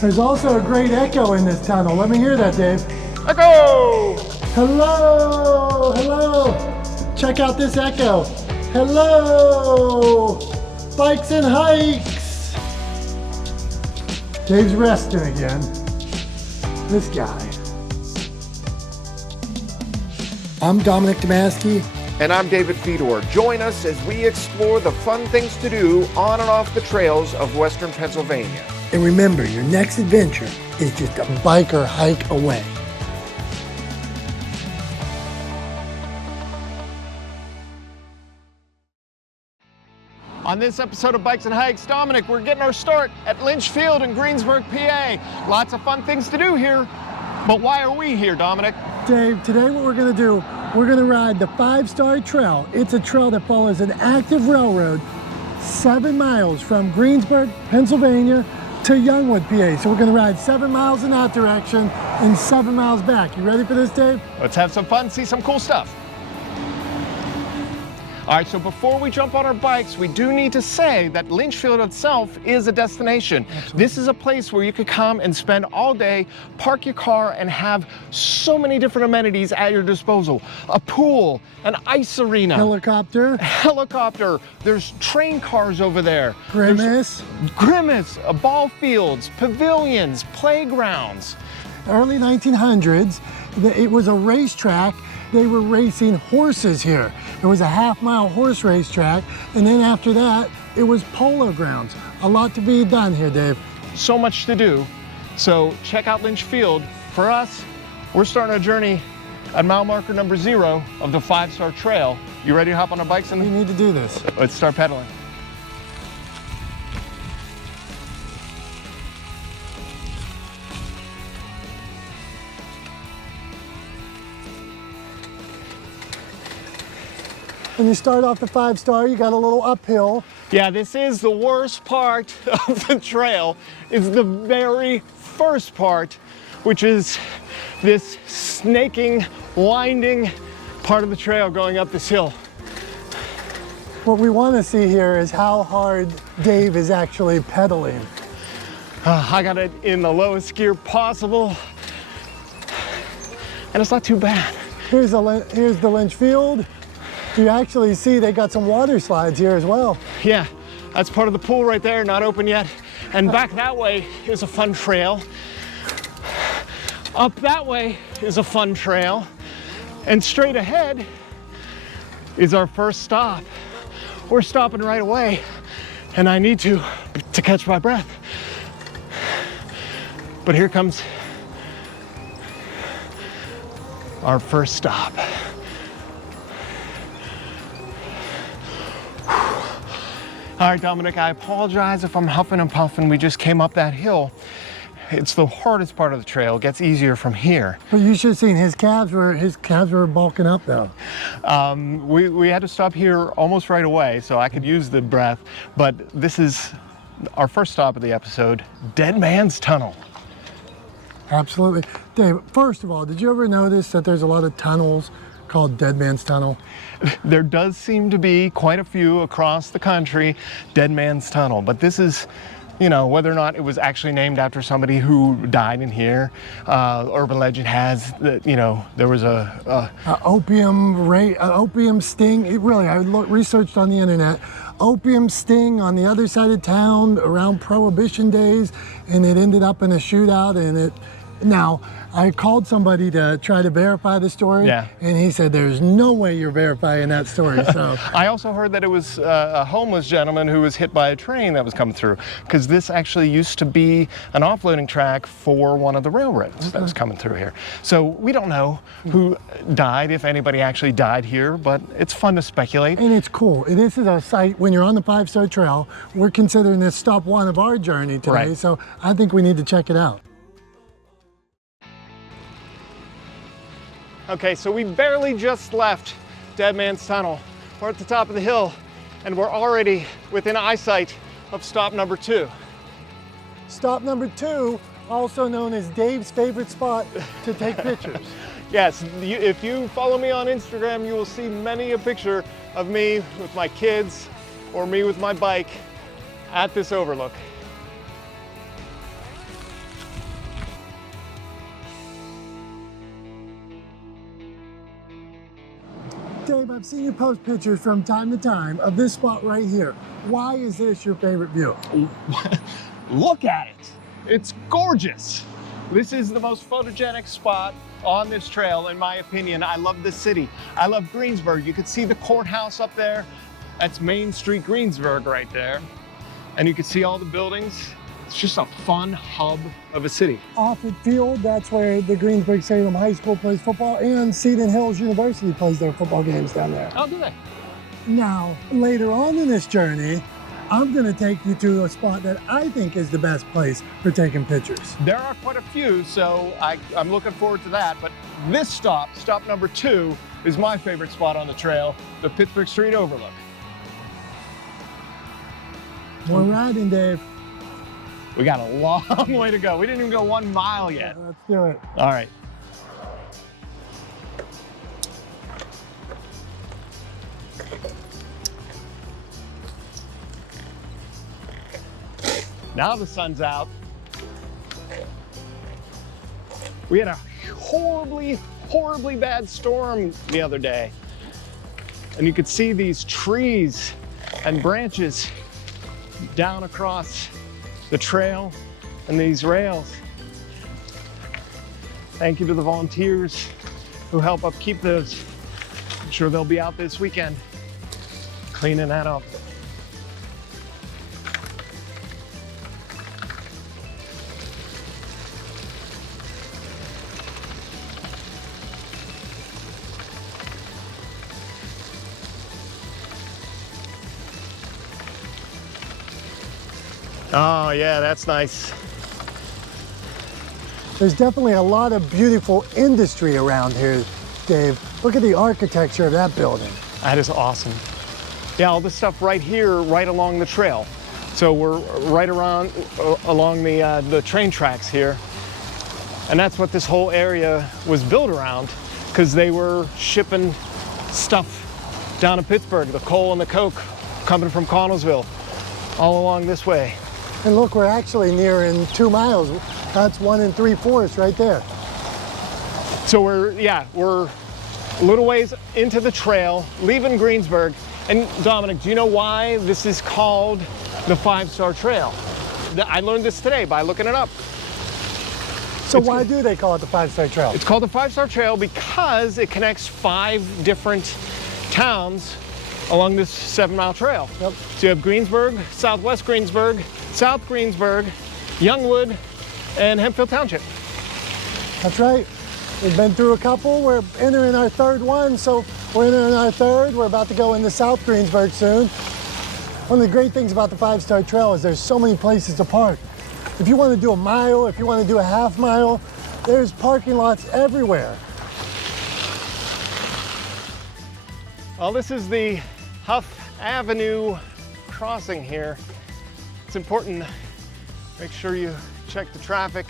There's also a great echo in this tunnel. Let me hear that, Dave. Echo! Hello, hello. Check out this echo. Hello, bikes and hikes. Dave's resting again. This guy. I'm Dominic Damaski. And I'm David Fedor. Join us as we explore the fun things to do on and off the trails of Western Pennsylvania. And remember, your next adventure is just a bike or hike away. On this episode of Bikes and Hikes, Dominic, we're getting our start at Lynch Field in Greensburg, PA. Lots of fun things to do here, but why are we here, Dominic? Dave, today what we're gonna do, we're gonna ride the 5-Star Trail. It's a trail that follows an active railroad 7 miles from Greensburg, Pennsylvania to Youngwood, PA. So we're gonna ride 7 miles in that direction and 7 miles back. You ready for this, Dave? Let's have some fun, see some cool stuff. All right, so before we jump on our bikes, we do need to say that Lynch Field itself is a destination. Absolutely. This is a place where you could come and spend all day, park your car, and have so many different amenities at your disposal. A pool, an ice arena. Helicopter. There's train cars over there. Grimace, ball fields, pavilions, playgrounds. Early 1900s, it was a racetrack. They were racing horses here. It was a half-mile horse race track, and then after that, it was polo grounds. A lot to be done here, Dave. So much to do. So check out Lynch Field. For us, we're starting our journey at mile marker number 0 of the 5-Star Trail. You ready to hop on our bikes? We need to do this. Let's start pedaling. When you start off the 5-Star, you got a little uphill. Yeah, this is the worst part of the trail. It's the very first part, which is this snaking, winding part of the trail going up this hill. What we want to see here is how hard Dave is actually pedaling. I got it in the lowest gear possible, and it's not too bad. Here's the Lynch Field. You actually see they got some water slides here as well. Yeah, that's part of the pool right there, not open yet. And back that way is a fun trail. Up that way is a fun trail. And straight ahead is our first stop. We're stopping right away, and I need to catch my breath. But here comes our first stop. All right, Dominic, I apologize if I'm huffing and puffing. We just came up that hill. It's the hardest part of the trail. It gets easier from here. But you should have seen his calves were bulking up though. We had to stop here almost right away so I could use the breath. But this is our first stop of the episode, Dead Man's Tunnel. Absolutely. Dave, first of all, did you ever notice that there's a lot of tunnels called Dead Man's Tunnel? There does seem to be quite a few across the country, Dead Man's Tunnel, but this is, you know, whether or not it was actually named after somebody who died in here. Urban legend has that, you know, there was a opium sting. I researched on the internet. Opium sting on the other side of town around Prohibition days, and it ended up in a shootout. And now I called somebody to try to verify the story, yeah, and he said there's no way you're verifying that story. So I also heard that it was a homeless gentleman who was hit by a train that was coming through, because this actually used to be an offloading track for one of the railroads that was coming through here. So we don't know who died, if anybody actually died here, but it's fun to speculate. And it's cool. This is a site, when you're on the 5-Star Trail, we're considering this stop 1 of our journey today, right. So I think we need to check it out. Okay, so we barely just left Dead Man's Tunnel. We're at the top of the hill, and we're already within eyesight of stop number 2. Stop number 2, also known as Dave's favorite spot to take pictures. Yes, if you follow me on Instagram, you will see many a picture of me with my kids or me with my bike at this overlook. Dave, I've seen you post pictures from time to time of this spot right here. Why is this your favorite view? Look at it. It's gorgeous. This is the most photogenic spot on this trail, in my opinion. I love this city. I love Greensburg. You can see the courthouse up there. That's Main Street, Greensburg right there. And you can see all the buildings. It's just a fun hub of a city. Offutt Field, that's where the Greensburg Salem High School plays football, and Seton Hills University plays their football games down there. Oh, do they? Now, later on in this journey, I'm gonna take you to a spot that I think is the best place for taking pictures. There are quite a few, so I'm looking forward to that. But this stop number 2, is my favorite spot on the trail, the Pittsburgh Street Overlook. We're riding, Dave. We got a long way to go. We didn't even go 1 mile yet. Let's do it. All right. Now the sun's out. We had a horribly, horribly bad storm the other day. And you could see these trees and branches down across the trail and these rails. Thank you to the volunteers who help upkeep those. I'm sure they'll be out this weekend cleaning that up. Oh yeah, that's nice. There's definitely a lot of beautiful industry around here, Dave. Look at the architecture of that building. That is awesome. Yeah, all this stuff right here, right along the trail. So we're right around along the train tracks here. And that's what this whole area was built around, because they were shipping stuff down to Pittsburgh, the coal and the coke coming from Connellsville, all along this way. And look, we're actually nearing 2 miles. That's 1 3/4 right there. So we're a little ways into the trail, leaving Greensburg. And Dominic, do you know why this is called the 5-Star Trail? I learned this today by looking it up. So why do they call it the 5-Star Trail? It's called the 5-Star Trail because it connects 5 different towns along this 7-mile trail. Yep. So you have Greensburg, Southwest Greensburg, South Greensburg, Youngwood, and Hempfield Township. That's right. We've been through a couple. We're entering our 3rd one, so we're entering our 3rd. We're about to go into South Greensburg soon. One of the great things about the 5-Star Trail is there's so many places to park. If you want to do a mile, if you want to do a half mile, there's parking lots everywhere. Well, this is the Huff Avenue crossing here. It's important to make sure you check the traffic,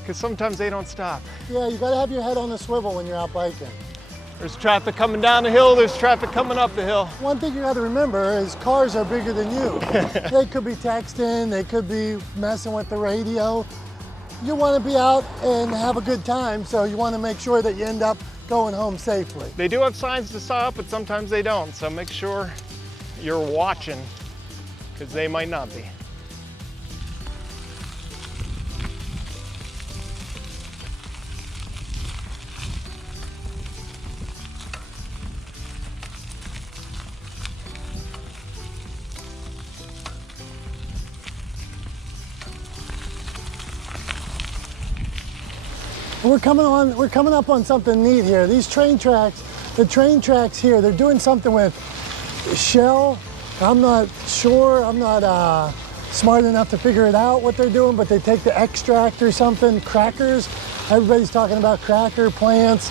because sometimes they don't stop. Yeah, you gotta have your head on a swivel when you're out biking. There's traffic coming down the hill, there's traffic coming up the hill. One thing you gotta remember is cars are bigger than you. They could be texting, they could be messing with the radio. You wanna be out and have a good time, so you wanna make sure that you end up going home safely. They do have signs to stop, but sometimes they don't, so make sure you're watching, because they might not be. We're coming up on something neat here. These train tracks, the train tracks here, they're doing something with shell. I'm not sure, I'm not smart enough to figure it out what they're doing, but they take the extract or something, crackers. Everybody's talking about cracker plants,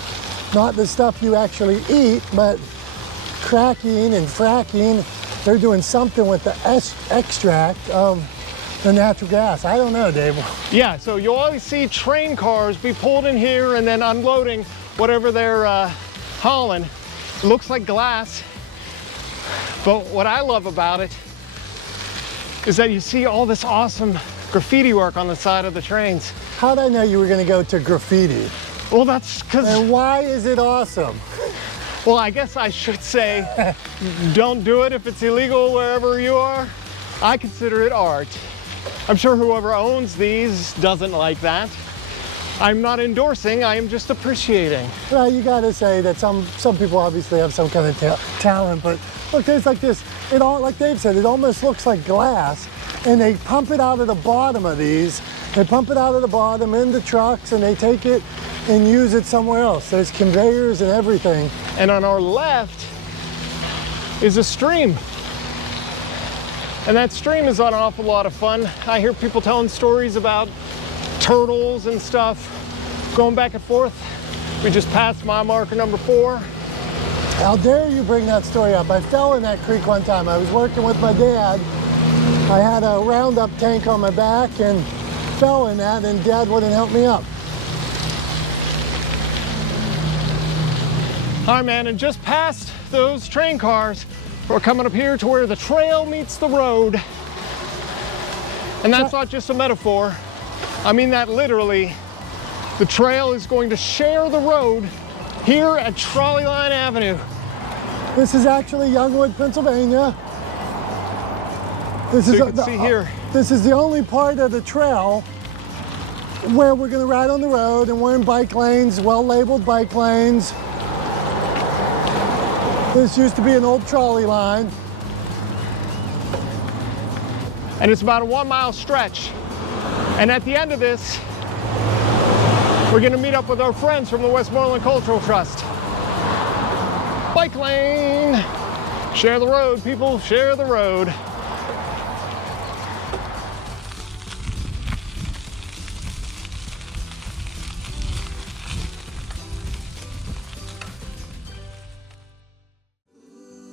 not the stuff you actually eat, but cracking and fracking. They're doing something with the extract of the natural gas. I don't know, Dave. Yeah, so you'll always see train cars be pulled in here and then unloading whatever they're hauling. It looks like glass, but what I love about it is that you see all this awesome graffiti work on the side of the trains. How'd I know you were gonna go to graffiti? Well, that's because... And why is it awesome? Well, I guess I should say, don't do it if it's illegal wherever you are. I consider it art. I'm sure whoever owns these doesn't like that. I'm not endorsing, I am just appreciating. Well, you gotta say that some people obviously have some kind of talent, but look, there's like this, it all, like Dave said, it almost looks like glass, and they pump it out of the bottom of these. They pump it out of the bottom into trucks, and they take it and use it somewhere else. There's conveyors and everything. And on our left is a stream. And that stream is an awful lot of fun. I hear people telling stories about turtles and stuff going back and forth. We just passed mile marker number 4. How dare you bring that story up? I fell in that creek one time. I was working with my dad. I had a Roundup tank on my back and fell in that, and Dad wouldn't help me up. Hi, man, and just past those train cars, we're coming up here to where the trail meets the road. And that's not just a metaphor. I mean that literally. The trail is going to share the road here at Trolley Line Avenue. This is actually Youngwood, Pennsylvania. This So is you can see here. This is the only part of the trail where we're going to ride on the road, and we're in bike lanes, well-labeled bike lanes. This used to be an old trolley line. And it's about a 1-mile stretch. And at the end of this, we're going to meet up with our friends from the Westmoreland Cultural Trust. Bike lane. Share the road, people, share the road.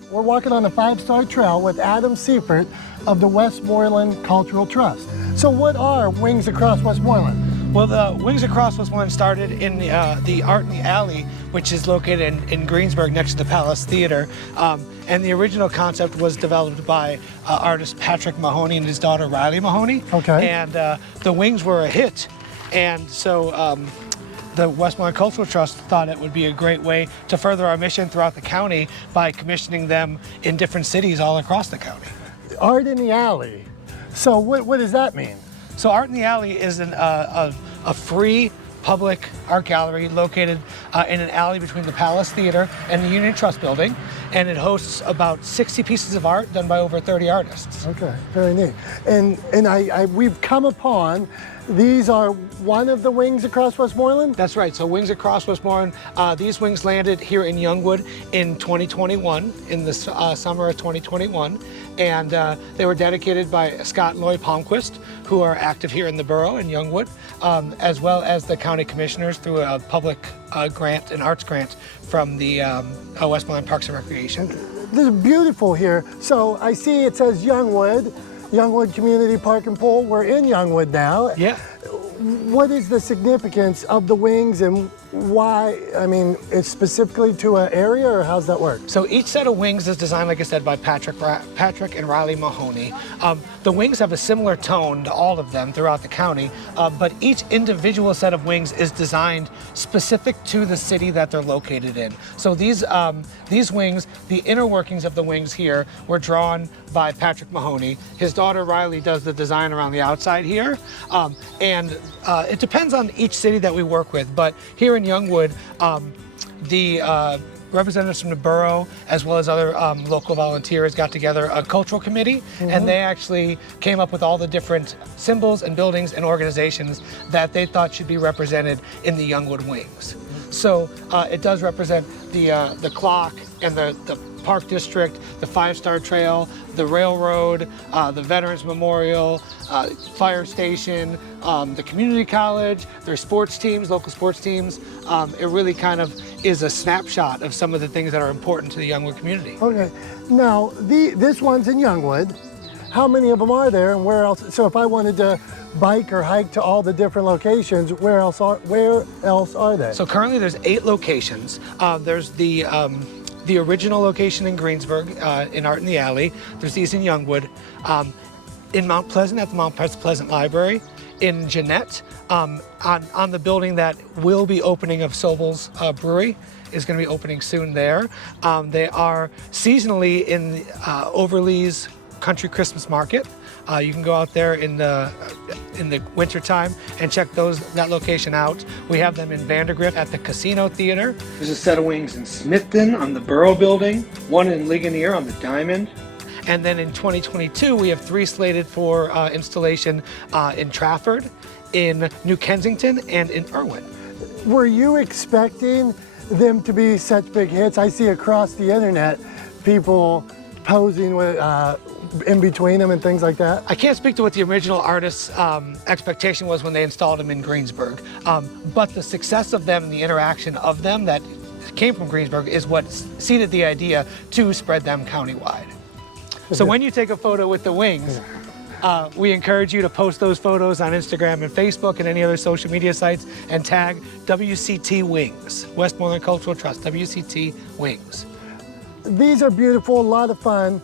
We're walking on a 5-star trail with Adam Seifert of the Westmoreland Cultural Trust. So what are Wings Across Westmoreland? Well, the Wings Across Westmoreland started in the Art in the Alley, which is located in Greensburg next to the Palace Theater. And the original concept was developed by artist Patrick Mahoney and his daughter Riley Mahoney. Okay. And the Wings were a hit. And so the Westmoreland Cultural Trust thought it would be a great way to further our mission throughout the county by commissioning them in different cities all across the county. Art in the Alley. So what does that mean? So Art in the Alley is a free public art gallery located in an alley between the Palace Theater and the Union Trust Building, and it hosts about 60 pieces of art done by over 30 artists. Okay, very neat. And we've come upon, these are one of the Wings Across Westmoreland? That's right, so Wings Across Westmoreland, these wings landed here in Youngwood in 2021, in the summer of 2021, and they were dedicated by Scott and Lloyd Palmquist, who are active here in the borough in Youngwood, as well as the county commissioners through a public grant, an arts grant from the Westmoreland Parks and Recreation. This is beautiful here. So I see it says Youngwood Community Park and Pool. We're in Youngwood now. Yeah. What is the significance of the wings, and why? I mean, it's specifically to an area, or how's that work? So each set of wings is designed, like I said, by Patrick and Riley Mahoney. The wings have a similar tone to all of them throughout the county, but each individual set of wings is designed specific to the city that they're located in. So these wings, the inner workings of the wings here, were drawn by Patrick Mahoney. His daughter Riley does the design around the outside here, and it depends on each city that we work with, but here in Youngwood, the representatives from the borough, as well as other local volunteers, got together a cultural committee, and they actually came up with all the different symbols and buildings and organizations that they thought should be represented in the Youngwood Wings. So it does represent the clock and the Park District, the 5-Star Trail, the railroad, the Veterans Memorial, fire station, the community college, their sports teams, local sports teams. It really kind of is a snapshot of some of the things that are important to the Youngwood community. Okay, now this one's in Youngwood. How many of them are there, and where else? So if I wanted to bike or hike to all the different locations, where else are they? So currently there's 8 locations. There's the original location in Greensburg, in Art in the Alley. There's these in Youngwood. In Mount Pleasant, at the Mount Pleasant Library. in Jeanette, on the building that will be opening of Sobel's Brewery is going to be opening soon there. They are seasonally in Overly's Country Christmas Market. You can go out there in the wintertime and check that location out. We have them in Vandergrift at the Casino Theater. There's a set of wings in Smithton on the Borough Building, one in Ligonier on the Diamond. And then in 2022, we have 3 slated for installation in Trafford, in New Kensington, and in Irwin. Were you expecting them to be such big hits? I see across the internet people posing with in between them and things like that. I can't speak to what the original artist's expectation was when they installed them in Greensburg, but the success of them and the interaction of them that came from Greensburg is what seeded the idea to spread them countywide. So when you take a photo with the wings, we encourage you to post those photos on Instagram and Facebook and any other social media sites and tag WCT Wings, Westmoreland Cultural Trust, WCT Wings. These are beautiful, a lot of fun.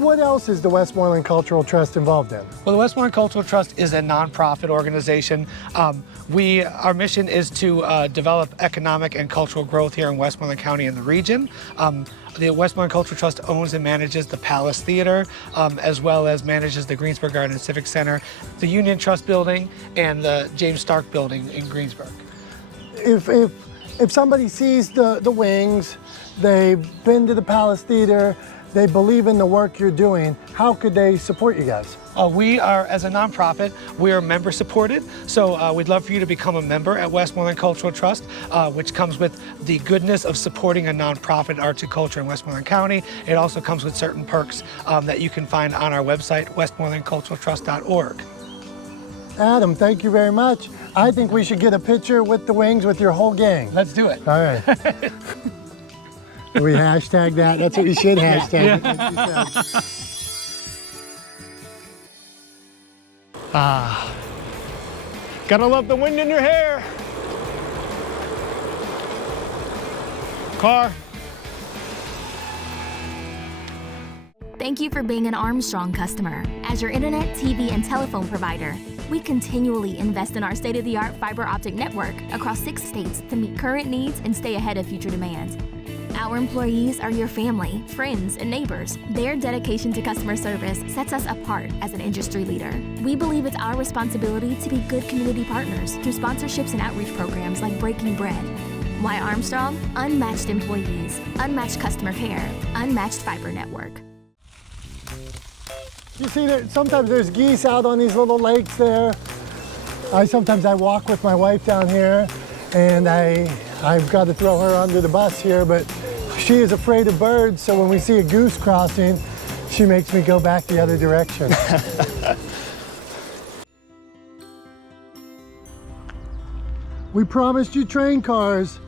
What else is the Westmoreland Cultural Trust involved in? Well, the Westmoreland Cultural Trust is a nonprofit organization. Our mission is to develop economic and cultural growth here in Westmoreland County and the region. The Westmoreland Cultural Trust owns and manages the Palace Theater, as well as manages the Greensburg Garden and Civic Center, the Union Trust Building, and the James Stark Building in Greensburg. If somebody sees the wings, they've been to the Palace Theater, they believe in the work you're doing, how could they support you guys? We are, as a nonprofit, we are member supported. So we'd love for you to become a member at Westmoreland Cultural Trust, which comes with the goodness of supporting a nonprofit arts and culture in Westmoreland County. It also comes with certain perks that you can find on our website, westmorelandculturaltrust.org. Adam, thank you very much. I think we should get a picture with the wings with your whole gang. Let's do it. All right. We hashtag that. That's what you should hashtag. Yeah. Gotta love the wind in your hair. Car. Thank you for being an Armstrong customer. As your internet, TV, and telephone provider, we continually invest in our state-of-the-art fiber optic network across 6 states to meet current needs and stay ahead of future demands. Our employees are your family, friends, and neighbors. Their dedication to customer service sets us apart as an industry leader. We believe it's our responsibility to be good community partners through sponsorships and outreach programs like Breaking Bread. Why Armstrong? Unmatched employees, unmatched customer care, unmatched fiber network. You see, sometimes there's geese out on these little lakes there. Sometimes I walk with my wife down here, and I've got to throw her under the bus here, but she is afraid of birds, so when we see a goose crossing, she makes me go back the other direction. We promised you train cars.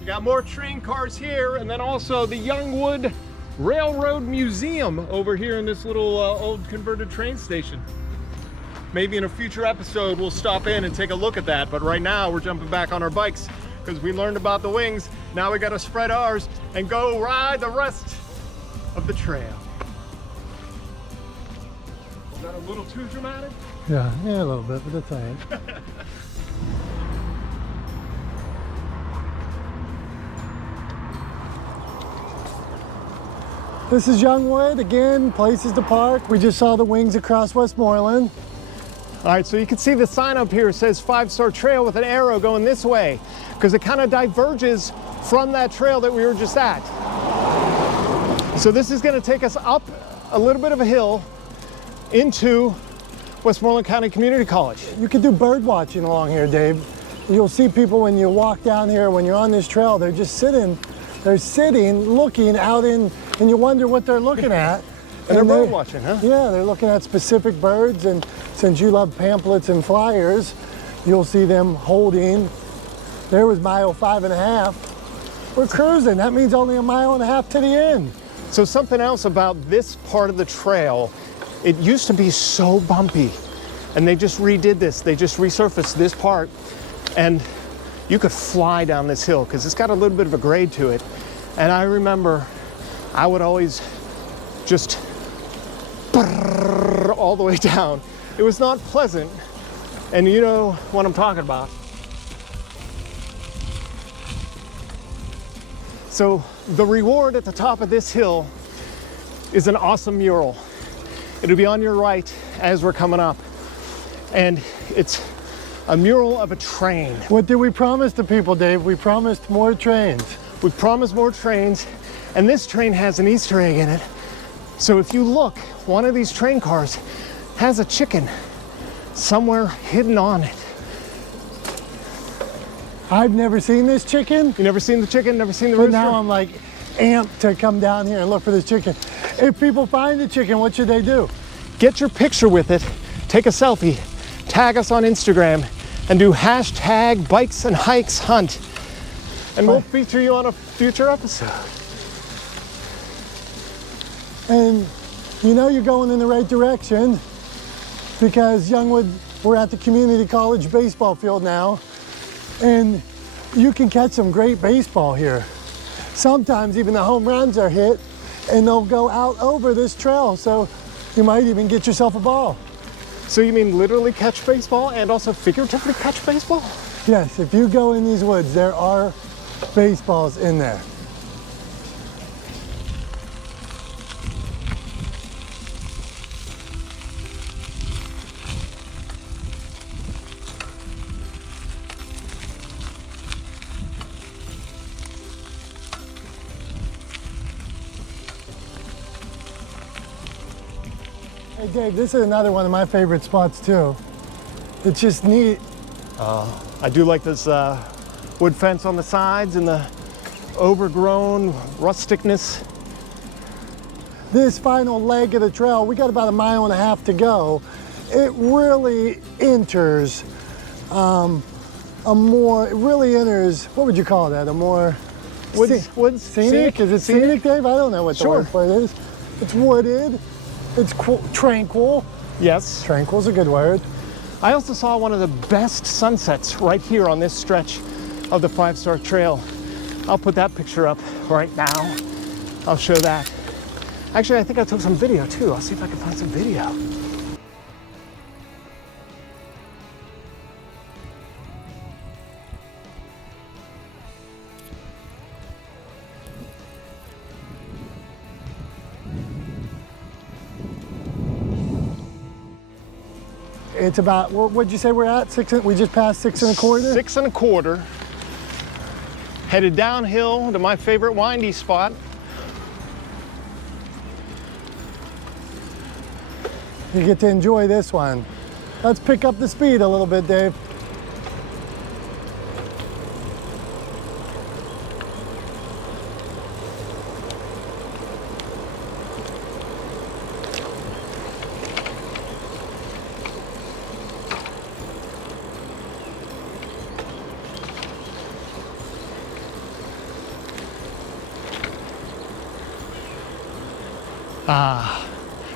You got more train cars here, and then also the Youngwood Railroad Museum over here in this little old converted train station. Maybe in a future episode we'll stop in and take a look at that, but right now we're jumping back on our bikes because we learned about the wings. Now we got to spread ours and go ride the rest of the trail. Is that a little too dramatic? Yeah, a little bit, but that's all right. This is Youngwood, again, places to park. We just saw the wings across Westmoreland. All right, so you can see the sign up here says 5-star trail with an arrow going this way because it kind of diverges from that trail that we were just at. So this is going to take us up a little bit of a hill into Westmoreland County Community College. You can do bird watching along here, Dave. You'll see people when you walk down here, when you're on this trail, they're just sitting, looking out in, and you wonder what they're looking at. And they're bird watching, huh? Yeah, they're looking at specific birds, and since you love pamphlets and flyers, you'll see them holding. There was mile 5.5. We're cruising. That means only a mile and a half to the end. So something else about this part of the trail, it used to be so bumpy, and they just redid this. They just resurfaced this part, and you could fly down this hill because it's got a little bit of a grade to it. And I remember I would always just all the way down. It was not pleasant, And you know what I'm talking about. So the reward at the top of this hill is an awesome mural. It'll be on your right as we're coming up. And it's a mural of a train. What did we promise the people, Dave? We promised more trains. We promised more trains, and this train has an Easter egg in it. So if you look, one of these train cars has a chicken somewhere hidden on it. I've never seen this chicken. You never seen the chicken, never seen the But rooster? now I'm like amped to come down here and look for this chicken. If people find the chicken, what should they do? Get your picture with it, take a selfie, tag us on Instagram, and do hashtag bikes and hikes hunt. And we'll feature you on a future episode. And you know you're going in the right direction because Youngwood, we're at the community college baseball field now, and you can catch some great baseball here. Sometimes even the home runs are hit and they'll go out over this trail, so you might even get yourself a ball. So you mean literally catch baseball and also figuratively catch baseball? Yes, if you go in these woods, there are baseballs in there. Hey Dave, this is another one of my favorite spots too. It's just neat. I do like this wood fence on the sides and the overgrown rusticness. This final leg of the trail, we got about 1.5 miles to go. It really enters it really enters, what would you call that? A more Woods? scenic? Is it scenic, Dave? I don't know what the Sure. word for it is. It's wooded. It's tranquil. Yes. Tranquil's a good word. I also saw one of the best sunsets right here on this stretch of the 5-star trail. I'll put that picture up right now. I'll show that. Actually, I think I took some video too. I'll see if I can find some video. It's about, what'd you say we're at? We just passed 6 1/4? 6 1/4. Headed downhill to my favorite windy spot. You get to enjoy this one. Let's pick up the speed a little bit, Dave.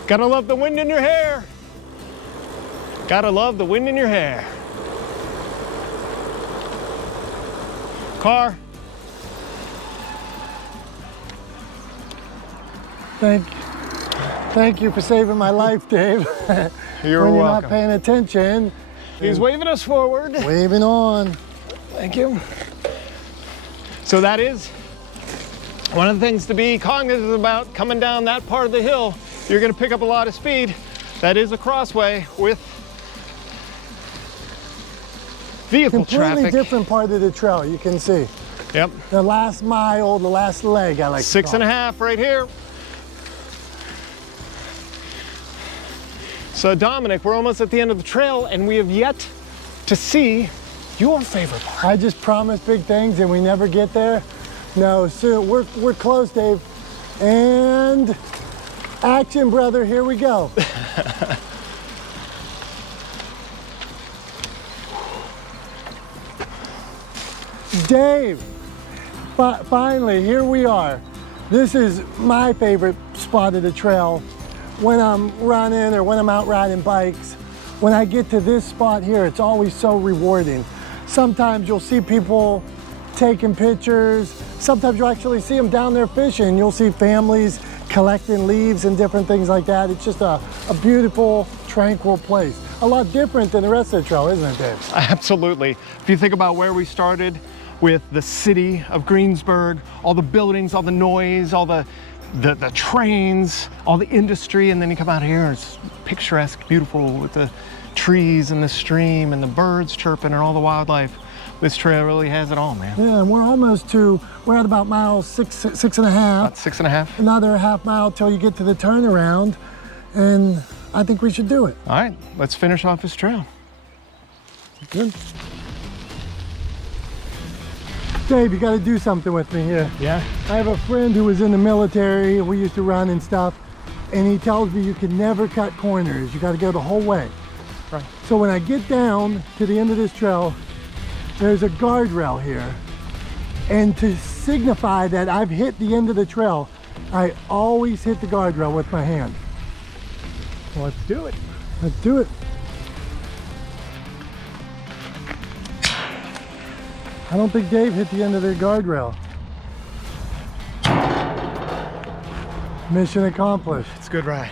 Gotta love the wind in your hair. Gotta love the wind in your hair. Car. Thank you for saving my life, Dave. You're when you're welcome. not paying attention. He's waving us forward. Waving on. Thank you. So that is one of the things to be cognizant about coming down that part of the hill. You're going to pick up a lot of speed. That is a crossway with vehicle Completely traffic. different part of the trail, you can see. Yep. The last mile, the last leg, I like to 6 call it. 1/2 right here. So Dominic, we're almost at the end of the trail and we have yet to see your favorite part. I just promised big things and we never get there. No, soon. We're close, Dave. And action, brother, here we go. Dave, finally, here we are. This is my favorite spot of the trail. When I'm running or when I'm out riding bikes, when I get to this spot here, it's always so rewarding. Sometimes you'll see people taking pictures. Sometimes you'll actually see them down there fishing. You'll see families collecting leaves and different things like that. It's just a beautiful, tranquil place. a lot different than the rest of the trail, isn't it, Dave? Absolutely. If you think about where we started with the city of Greensburg, all the buildings, all the noise, all the trains, all the industry, and then you come out here and it's picturesque, beautiful with the trees and the stream and the birds chirping and all the wildlife. This trail really has it all, man. Yeah, and we're at about mile six and a half. About 6.5. Another half mile till you get to the turnaround, and I think we should do it. All right, let's finish off this trail. Good. Dave, you got to do something with me here. Yeah? I have a friend who was in the military. We used to run and stuff, and he tells me you can never cut corners. You got to go the whole way. Right. So when I get down to the end of this trail, there's a guardrail here. And to signify that I've hit the end of the trail, I always hit the guardrail with my hand. Well, let's do it. Let's do it. I don't think Dave hit the end of the guardrail. Mission accomplished. It's a good ride.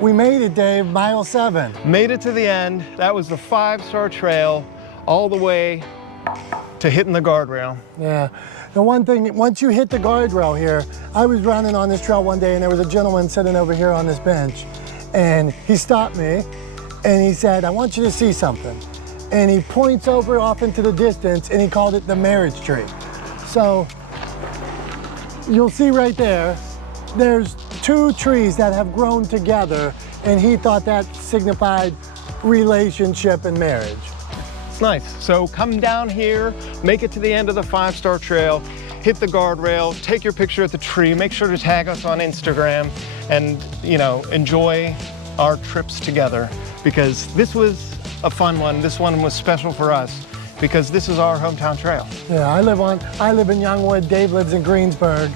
We made it, Dave, mile 7. Made it to the end. That was the 5-star trail all the way to hitting the guardrail. Yeah. The one thing, once you hit the guardrail here, I was running on this trail one day and there was a gentleman sitting over here on this bench, and he stopped me and he said, I want you to see something. And he points over off into the distance and he called it the marriage tree. So you'll see right there, there's 2 trees that have grown together, and he thought that signified relationship and marriage. It's nice. So come down here, make it to the end of the 5-star trail, hit the guardrail, take your picture at the tree, make sure to tag us on Instagram, and enjoy our trips together, because this was a fun one. This one was special for us because this is our hometown trail. Yeah, I live in Youngwood, Dave lives in Greensburg,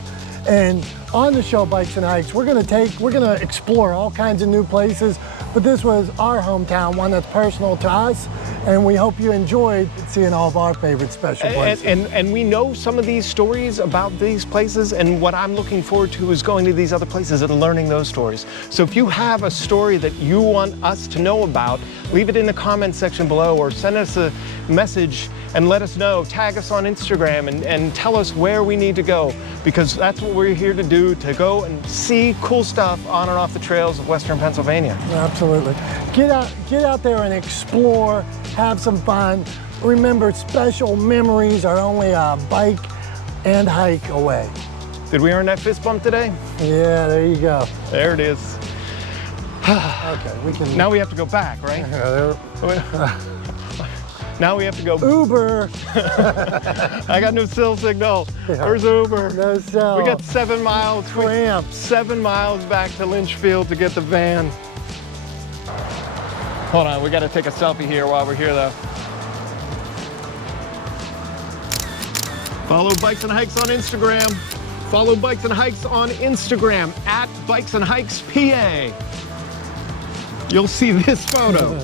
and on the show Bikes and Hikes, we're gonna explore all kinds of new places, but this was our hometown, one that's personal to us, and we hope you enjoyed seeing all of our favorite special places. And we know some of these stories about these places, and what I'm looking forward to is going to these other places and learning those stories. So if you have a story that you want us to know about, leave it in the comment section below or send us a message and let us know. Tag us on Instagram and tell us where we need to go, because that's what we're here to do, to go and see cool stuff on and off the trails of Western Pennsylvania. Absolutely. Get out there and explore, have some fun. Remember, special memories are only a bike and hike away. Did we earn that fist bump today? Yeah, there you go. There it is. Okay, we can. Now we have to go back, right? Now we have to go. Uber. I got no cell signal. Yeah. Where's Uber? No cell. We got 7 miles. Cramps. 7 miles back to Lynch Field to get the van. Hold on, we got to take a selfie here while we're here, though. Follow Bikes and Hikes on Instagram. Follow Bikes and Hikes on Instagram at Bikes and Hikes PA. You'll see this photo.